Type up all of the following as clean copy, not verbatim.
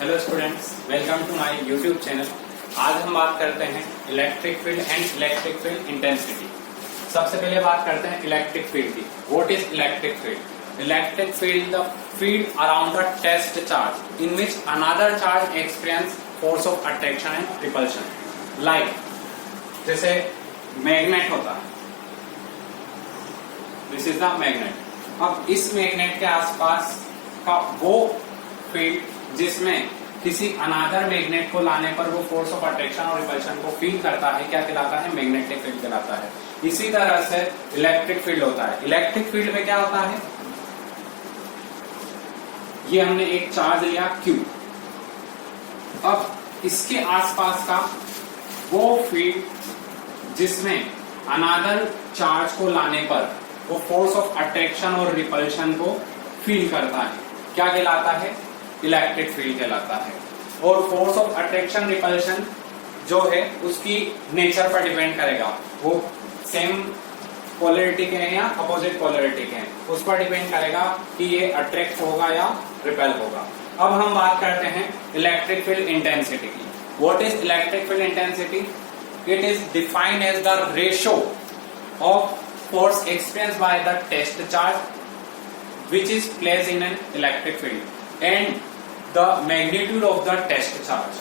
Hello students, welcome to my YouTube channel. आज हम बात करते हैं electric field and electric field intensity. सबसे पहले बात करते हैं इलेक्ट्रिक फील्ड की। What is electric field? Electric field the field around the test charge in which another charge experience force of attraction and repulsion. Like जैसे magnet होता है, this is the magnet. अब इस मैग्नेट के आसपास का वो फील्ड जिसमें किसी अनादर मैग्नेट को लाने पर वो फोर्स ऑफ अट्रैक्शन और रिपल्शन को फील करता है, क्या कहलाता है? मैग्नेटिक फील्ड कहलाता है। इसी तरह से इलेक्ट्रिक फील्ड होता है। इलेक्ट्रिक फील्ड में क्या होता है? ये हमने एक चार्ज लिया Q, अब इसके आसपास का वो फील्ड जिसमें अनादर चार्ज को लाने पर वो फोर्स ऑफ अट्रैक्शन और रिपल्शन को फील करता है, क्या कहलाता है? इलेक्ट्रिक फील्ड कहलाता है। और फोर्स ऑफ अट्रैक्शन रिपल्शन जो है उसकी नेचर पर डिपेंड करेगा, वो सेम पोलैरिटी के हैं या अपोजिट पोलैरिटी के हैं, उस पर डिपेंड करेगा कि ये अट्रैक्ट होगा या रिपेल होगा। अब हम बात करते हैं इलेक्ट्रिक फील्ड इंटेंसिटी की। What is electric field intensity? It is defined as the ratio of force experienced by the test charge which is placed in an electric field and the magnitude of the test charge,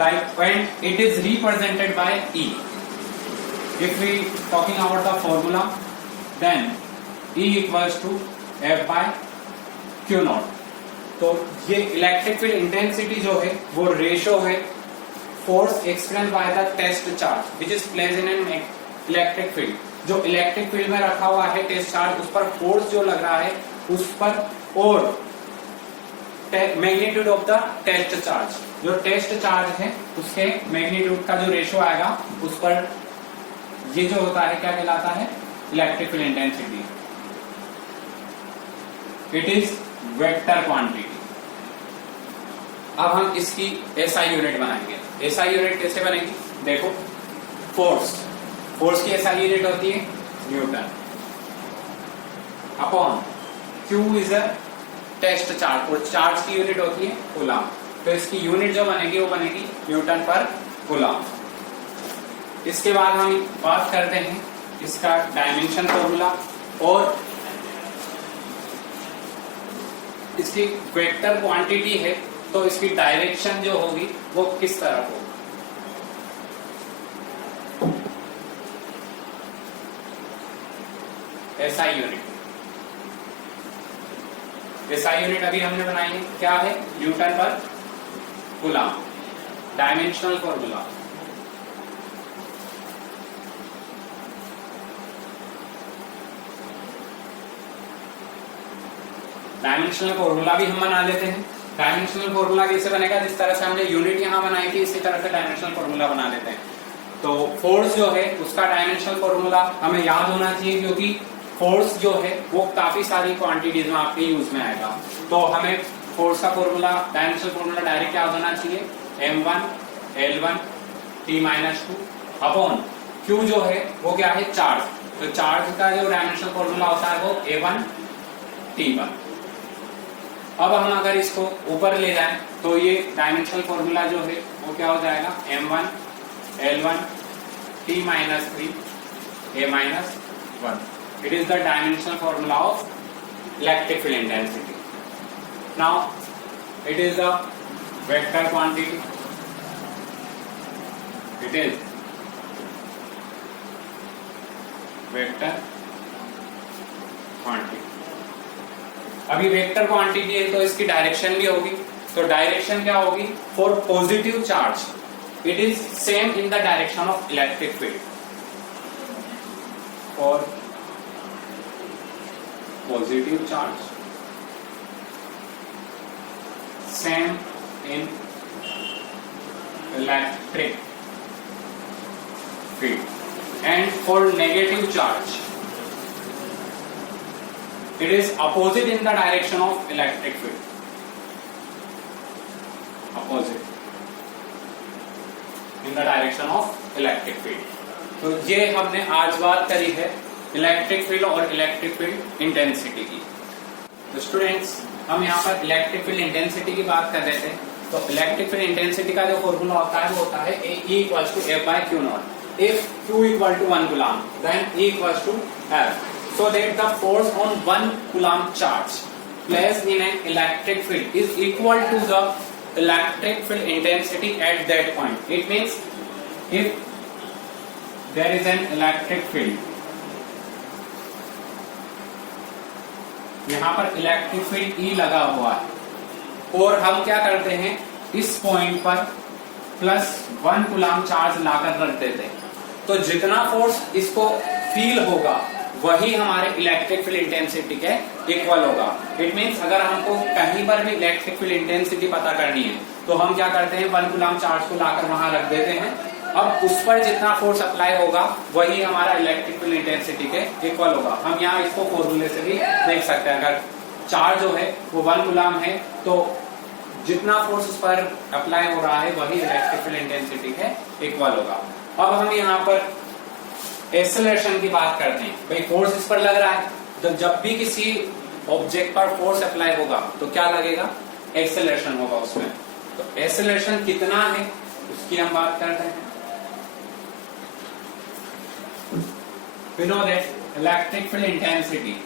like when it is represented by E. If we talking about the formula, then E equals to F by Q naught। तो ये electric field intensity जो है वो ratio है force experience by the test charge which is placed in an electric field. जो electric field में रखा हुआ है टेस्ट चार्ज, उस पर फोर्स जो लग रहा है उस पर, और magnitude of the test charge, जो टेस्ट चार्ज है उसके मैग्नीट्यूड का जो रेशियो आएगा उस पर ये जो होता है क्या कहलाता है? Electric field intensity. It is vector quantity. अब हम इसकी एसआई यूनिट बनाएंगे। एसआई यूनिट कैसे बनेगी? देखो, फोर्स की एसआई यूनिट होती है newton upon q is a test charge, और चार्ज की यूनिट होती है कूलम। तो इसकी यूनिट जो बनेगी वो बनेगी न्यूटन पर कूलम। इसके बाद हम बात करते हैं इसका डायमेंशन फॉर्मूला, और इसकी वेक्टर क्वांटिटी है तो इसकी डायरेक्शन जो होगी वो किस तरफ होगी। एसआई यूनिट, एसआई यूनिट अभी हमने बनाई है, क्या है? न्यूटन पर coulomb. Dimensional formula, dimensional formula भी हम बना लेते हैं। डायमेंशनल फॉर्मूला कैसे बनेगा? जिस तरह से हमने यूनिट यहां बनाई थी इसी तरह से डायमेंशनल फॉर्मूला बना लेते हैं। तो फोर्स जो है उसका डायमेंशनल फॉर्मूला हमें याद होना चाहिए, क्योंकि फोर्स जो है वो काफी सारी क्वांटिटीज में आपके यूज में आएगा। तो हमें फोर्स का फॉर्मूला, डायमेंशनल फॉर्मूला डायरेक्ट याद होना चाहिए, M1 L1 T-2 upon Q जो है वो क्या है? चार्ज। तो चार्ज का जो डायमेंशनल फॉर्मूला होता है वो A1 T1। अब हम अगर इसको ऊपर ले जाएं तो ये डायमेंशनल फॉर्मूला जो है वो क्या हो जाएगा? M1 L1 T-3 A-1। It is the dimensional formula of electric field intensity. Now, it is the vector quantity. It is vector quantity. अभी वेक्टर क्वांटिटी है तो इसकी डायरेक्शन भी होगी। तो डायरेक्शन क्या होगी? For positive charge it is same in the direction of electric field. और positive charge same in electric field, and for negative charge it is opposite in the direction of electric field, opposite in the direction of electric field। तो ये हमने आज बात करी है electric field और electric field intensity की। तो स्टूडेंट्स, हम यहाँ पर इलेक्ट्रिक फील्ड इंटेंसिटी की बात कर रहे थे। तो इलेक्ट्रिक फील्ड इंटेंसिटी का जो फॉर्मूला होता है वो होता है E equals to F by Q naught. If Q equal to 1 coulomb, then E equals to F. So that the force on 1 coulomb charge placed in an electric field is equal to the electric field intensity at that point. It means if there is an electric field, यहाँ पर electric field E लगा हुआ है और हम क्या करते हैं, इस पॉइंट पर +1 कूलम चार्ज लाकर रख देते हैं, तो जितना फोर्स इसको फील होगा वही हमारे इलेक्ट्रिक फील्ड इंटेंसिटी के इक्वल होगा। इट मींस अगर हमको कहीं पर भी इलेक्ट्रिक फील्ड इंटेंसिटी पता करनी है तो हम क्या करते हैं, 1 कूलम चार्ज को लाकर वहां रख देते हैं। अब उस पर जितना फोर्स अप्लाई होगा वही हमारा इलेक्ट्रिक फील्ड इंटेंसिटी के इक्वल होगा। हम यहाँ इसको फॉर्मूले से भी देख सकते हैं। अगर चार्ज जो है वो 1 कूलम है तो जितना फोर्स उस पर अप्लाई हो रहा है वही इलेक्ट्रिक फील्ड इंटेंसिटी के इक्वल होगा। अब हम यहाँ पर एक्सेलरेशन की बात करते हैं। भाई फोर्स इस पर लग रहा है, तो जब भी किसी ऑब्जेक्ट पर फोर्स अप्लाई होगा तो क्या लगेगा, एक्सेलरेशन होगा उसमें। तो एक्सेलरेशन कितना है उसकी हम बात करते हैं। We know that electric field intensity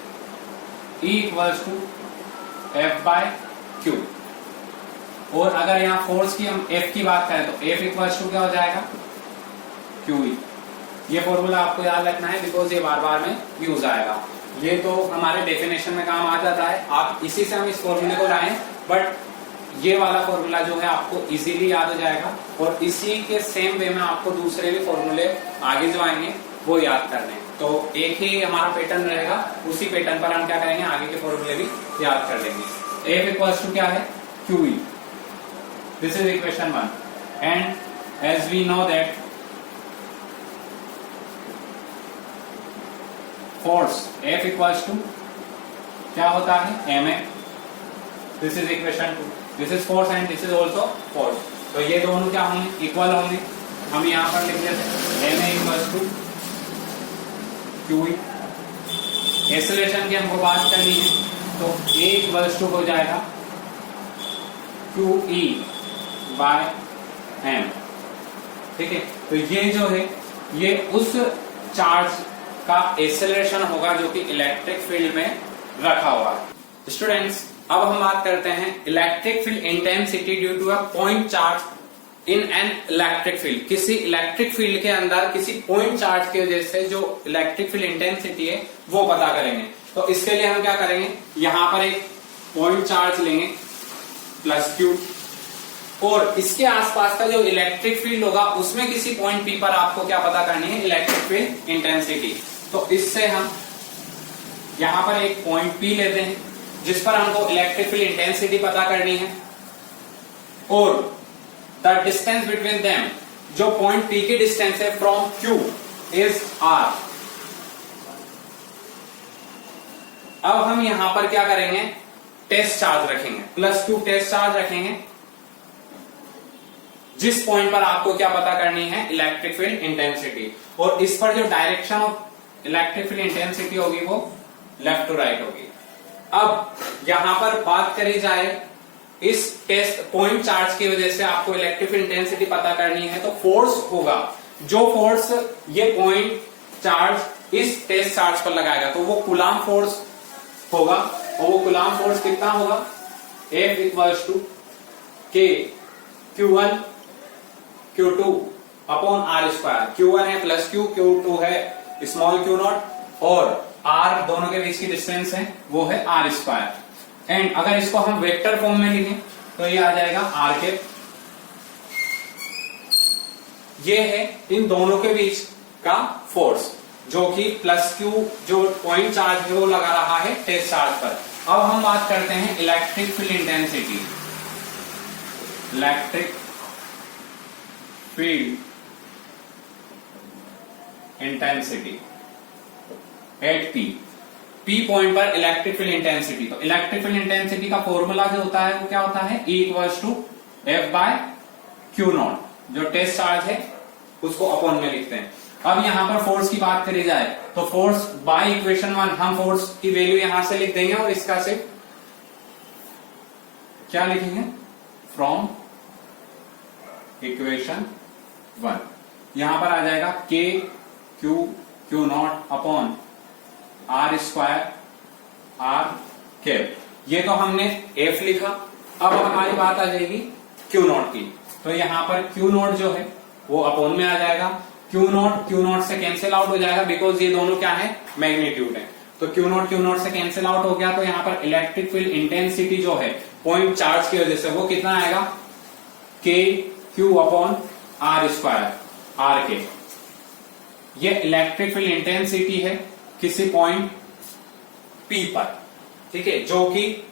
E equals to F by Q। और अगर यहाँ फोर्स की हम F की बात करें तो F इक्वल्स टू क्या हो जाएगा, QE। ये फॉर्मूला आपको याद रखना है बिकॉज ये बार बार में यूज आएगा। ये तो हमारे डेफिनेशन में काम आ जाता है, आप इसी से हम इस फॉर्मूले को लाएं, बट ये वाला फॉर्मूला जो है आपको इजीली याद हो जाएगा और इसी के सेम वे में आपको दूसरे भी फॉर्मूले आगे जो आएंगे वो याद करने हैं। तो एक ही हमारा पैटर्न रहेगा, उसी पैटर्न पर हम क्या करेंगे, आगे के फॉर्मूले भी याद कर लेंगे। F इक्वल्स टू क्या है, QE। This is equation 1 and as we know that force F equals to क्या होता है, ma। This is equation 2। This is force and this is also force. तो ये दोनों क्या होंगे, इक्वल होंगे। हम यहाँ पर लिख देते हैं ma equals to QE। Acceleration की हमको बात करनी है तो A इक्वल्स टू हो जाएगा QE बाय M। ठीक है, तो ये जो है ये उस चार्ज का एक्सेलरेशन होगा जो कि इलेक्ट्रिक फील्ड में रखा हुआ है। स्टूडेंट्स, अब हम बात करते हैं electric field intensity due to a point charge in an electric field. किसी इलेक्ट्रिक फील्ड के अंदर किसी पॉइंट चार्ज की वजह से जो इलेक्ट्रिक फील्ड इंटेंसिटी है वो पता करेंगे। तो इसके लिए हम क्या करेंगे, यहां पर एक पॉइंट चार्ज लेंगे +Q और इसके आसपास का जो इलेक्ट्रिक फील्ड होगा उसमें किसी पॉइंट P पर आपको क्या पता करनी है, इलेक्ट्रिक फील्ड इंटेंसिटी। तो इससे हम यहां पर एक पॉइंट P लेते हैं जिस पर हमको इलेक्ट्रिक फील्ड इंटेंसिटी पता करनी है और द डिस्टेंस बिटवीन देम, जो पॉइंट P की डिस्टेंस है फ्रॉम Q इज R। अब हम यहां पर क्या करेंगे, टेस्ट चार्ज रखेंगे, +Q टेस्ट चार्ज रखेंगे जिस पॉइंट पर आपको क्या पता करनी है, इलेक्ट्रिक फील्ड इंटेंसिटी। और इस पर जो direction of electric field intensity होगी वो लेफ्ट टू राइट होगी। अब यहां पर बात करी जाए इस टेस्ट पॉइंट चार्ज की वजह से आपको इलेक्ट्रिक फील्ड इंटेंसिटी पता करनी है तो फोर्स होगा, जो फोर्स ये पॉइंट चार्ज इस टेस्ट चार्ज पर लगाएगा तो वो कूलम फोर्स होगा। और वो कूलम फोर्स कितना होगा, F equals to K Q1 Q2 upon R²। Q1 है +Q, Q2 है स्मॉल Q नॉट और R दोनों के बीच की डिस्टेंस है वो है R²। एंड अगर इसको हम वेक्टर फॉर्म में लिखें तो ये आ जाएगा R के। ये है इन दोनों के बीच का फोर्स जो कि +Q जो पॉइंट चार्ज है वो लगा रहा है टेस्ट चार्ज पर। अब हम बात करते हैं electric field intensity. Electric field intensity at P point पर इलेक्ट्रिक फील्ड इंटेंसिटी। तो इलेक्ट्रिक फील्ड इंटेंसिटी का फॉर्मूला जो होता है वो क्या होता है, E equals to F by Q not. जो टेस्ट चार्ज है उसको अपॉन में लिखते हैं। अब यहां पर फोर्स की बात करी जाए तो फोर्स बाय इक्वेशन 1 हम फोर्स की वैल्यू यहां से लिख देंगे और इसका सिर्फ क्या लिखेंगे, फ्रॉम इक्वेशन 1। यहां पर आ जाएगा K Q Q not upon R square R cap. ये तो हमने एफ लिखा। अब हमारी बात आ जाएगी क्यू नॉट की। तो यहां पर क्यू नॉट जो है वो अपॉन में आ जाएगा। क्यू नॉट से कैंसिल आउट हो जाएगा, बिकॉज ये दोनों क्या है, मैग्नीट्यूड है। तो क्यू नॉट से कैंसिल आउट हो गया। तो यहां पर इलेक्ट्रिक फील्ड इंटेंसिटी जो है पॉइंट चार्ज की वजह से वो कितना आएगा, K Q upon R square R के। ये इलेक्ट्रिक फील्ड इंटेंसिटी है किसी पॉइंट पी पर, ठीक है, जो कि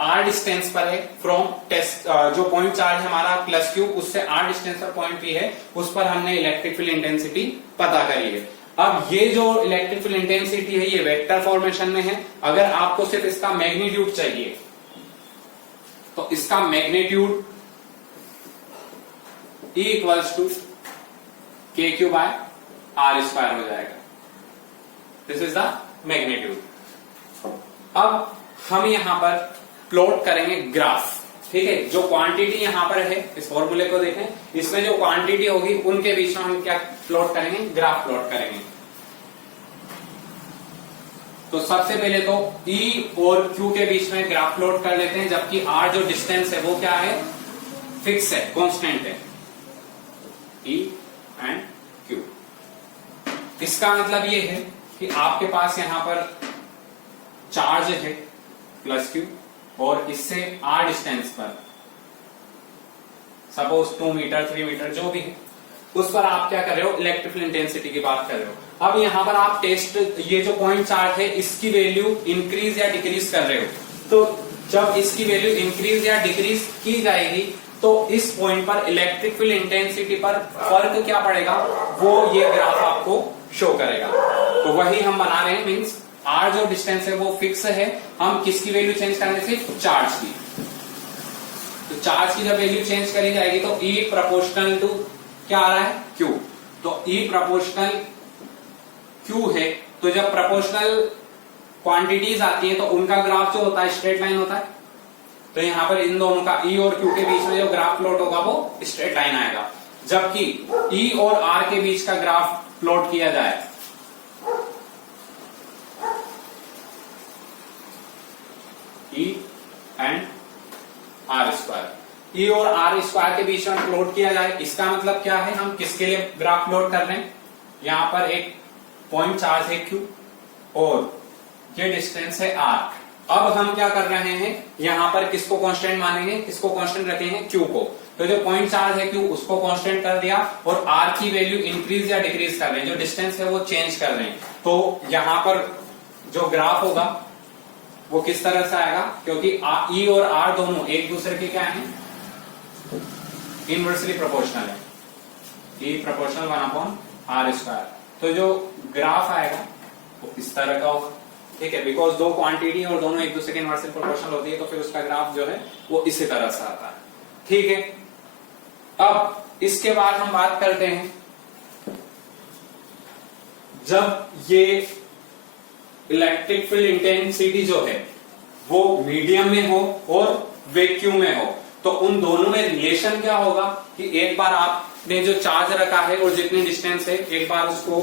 आर डिस्टेंस पर है फ्रॉम टेस्ट। जो पॉइंट चार्ज है हमारा प्लस क्यू, उससे आर डिस्टेंस पर पॉइंट पी है, उस पर हमने इलेक्ट्रिक फील्ड इंटेंसिटी पता करी है। अब ये जो इलेक्ट्रिक फील्ड इंटेंसिटी है ये वेक्टर फॉर्मेशन में है। अगर आपको सिर्फ इसका मैग्नीट्यूड चाहिए तो इसका मैग्नीट्यूड E इक्वल्स टू के क्यू बाय आर स्क्वायर हो जाएगा। This is the magnitude. अब हम यहां पर प्लॉट करेंगे ग्राफ, ठीक है। जो क्वांटिटी यहां पर है, इस फॉर्मूले को देखें, इसमें जो क्वांटिटी होगी उनके बीच में हम क्या प्लॉट करेंगे, ग्राफ प्लॉट करेंगे। तो सबसे पहले तो E और Q के बीच में ग्राफ प्लॉट कर लेते हैं, जबकि R जो डिस्टेंस है वो क्या है, फिक्स है, कांस्टेंट है, E एंड Q। इसका मतलब ये है कि आपके पास यहां पर चार्ज है प्लस Q और इससे R डिस्टेंस पर सपोज 2 मीटर 3 मीटर जो भी है, उस पर आप क्या कर रहे हो, इलेक्ट्रिक फील्ड इंटेंसिटी की बात कर रहे हो। अब यहां पर आप टेस्ट, ये जो पॉइंट चार्ज है इसकी वैल्यू इंक्रीज या डिक्रीज कर रहे हो। तो जब इसकी वैल्यू इंक्रीज या डिक्रीज की जाएगी तो इस पॉइंट पर इलेक्ट्रिक फील्ड इंटेंसिटी पर फर्क क्या पड़ेगा, वो ये ग्राफ आपको शो करेगा। तो वही हम बना रहे हैं, मीन्स आर जो डिस्टेंस है वो फिक्स है, हम किसकी वैल्यू चेंज करने से, चार्ज की। तो चार्ज की जब वैल्यू चेंज करी जाएगी तो E प्रोपोर्शनल टू क्या आ रहा है, Q। तो E प्रोपोर्शनल Q है। तो जब प्रोपोर्शनल क्वांटिटीज आती है तो उनका ग्राफ जो होता है स्ट्रेट लाइन होता है। तो यहां पर इन दोनों का E और Q के बीच में जो ग्राफ प्लॉट होगा वो स्ट्रेट लाइन आएगा। जबकि E और R के बीच का ग्राफ प्लॉट किया जाए E and R square, E और आर स्क्वायर के बीच में प्लॉट किया जाए, इसका मतलब क्या है, हम किसके लिए ग्राफ प्लॉट कर रहे हैं, यहां पर एक पॉइंट चार्ज है Q और ये डिस्टेंस है R। अब हम क्या कर रहे हैं, यहां पर किसको कांस्टेंट मानेंगे, किसको कांस्टेंट रखेंगे, Q को। तो जो पॉइंट चार्ज है Q उसको कांस्टेंट कर दिया और R की वैल्यू इंक्रीज या डिक्रीज कर रहे हैं, जो डिस्टेंस है वो चेंज कर रहे हैं। तो यहां पर जो ग्राफ होगा वो किस तरह से आएगा, क्योंकि E और R दोनों एक दूसरे के क्या है, इनवर्सली प्रोपोर्शनल है। E proportional 1/r square. तो जो ग्राफ आएगा वो इस तरह का होगा, ठीक है, बिकॉज दो क्वांटिटी और दोनों एक दूसरे के इनवर्सली प्रोपोर्शनल होती है, तो फिर उसका ग्राफ जो है वो इसी तरह से आता है, ठीक है। अब इसके बाद हम बात करते हैं, जब ये इलेक्ट्रिक फील्ड इंटेंसिटी जो है वो मीडियम में हो और वैक्यूम में हो, तो उन दोनों में रिलेशन क्या होगा कि एक बार आपने जो चार्ज रखा है और जितनी डिस्टेंस है, एक बार उसको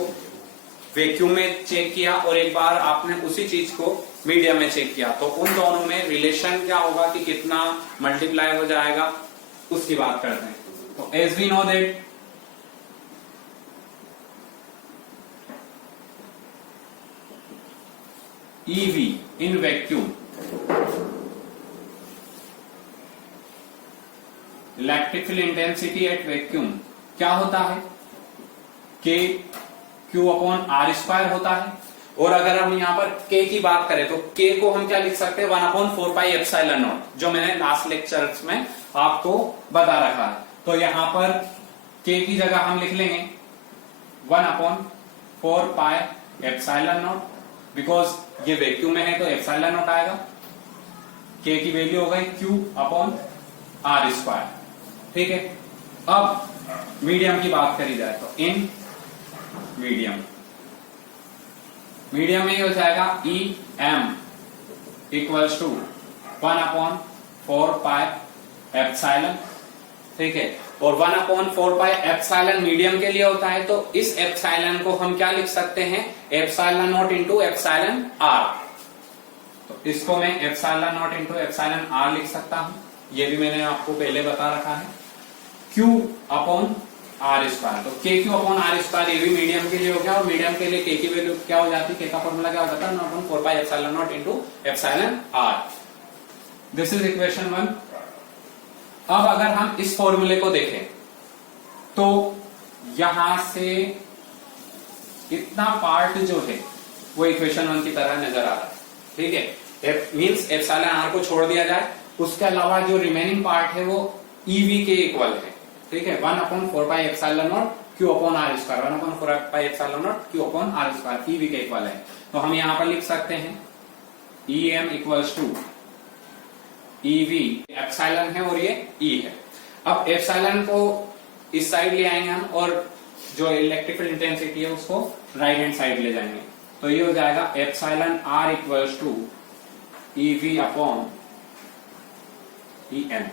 वैक्यूम में चेक किया और एक बार आपने उसी चीज को मीडियम में चेक किया, तो उन दोनों में रिलेशन क्या होगा कि कितना मल्टीप्लाई हो जाएगा, उसकी बात करते हैं। तो as we know that EV in vacuum, electric field intensity at vacuum क्या होता है, K Q upon R square होता है। और अगर हम यहां पर K की बात करें तो K को हम क्या लिख सकते हैं, 1/4πε0, जो मैंने लास्ट लेक्चर्स में आपको बता रखा है। तो यहां पर K की जगह हम लिख लेंगे 1/4πε0, बिकॉज ये वैक्यूम में है तो एप्सिलॉन नॉट आएगा। K की वैल्यू हो गई Q अपॉन R स्क्वायर, ठीक है। अब मीडियम की बात करी जाए तो इन मीडियम में हो जाएगा EM equals to 1/4πε0 4 pi epsilon, ठीक है, और 1/4 पाई एप्सिलॉन मीडियम के लिए होता है, तो इस एप्सिलॉन को हम क्या लिख सकते हैं, epsilon not into epsilon R. तो इसको मैं epsilon not into epsilon R लिख सकता हूं, ये भी मैंने आपको पहले बता रखा है, Q अपॉन आर स्क्वायर। तो के क्यू अपॉन आर स्क्वायर ये भी मीडियम के लिए हो गया, और मीडियम के लिए के की वैल्यू क्या हो जाती है, के का फॉर्मूला क्या हो जाता है, 1/4 pi epsilon not into epsilon R. This is equation 1। अब अगर हम इस फॉर्मूले को देखें तो यहां से इतना पार्ट जो है वो इक्वेशन 1 की तरह नजर आ रहा है, ठीक है, मींस एप्सिलॉन आर को छोड़ दिया जाए, उसके अलावा जो रिमेनिंग पार्ट है वो ईवी के इक्वल है, ठीक है, 1/4 pi epsilon not Q upon R square, 1/4 pi epsilon not Q upon R square EV के इक्वल है। तो हम यहां पर लिख सकते हैं E M equals to EV, epsilon है और ये ई है। अब एप्सिलॉन को इस साइड ले आएंगे हम, और जो इलेक्ट्रिकल इंटेंसिटी है उसको राइट हैंड साइड ले जाएंगे, तो ये हो जाएगा epsilon R equals to EV upon E M.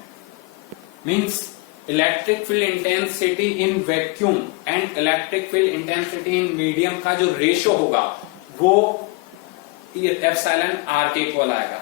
Means electric field intensity in vacuum and electric field intensity in medium का जो रेशियो होगा वो एप्सिलॉन आर के इक्वल आएगा।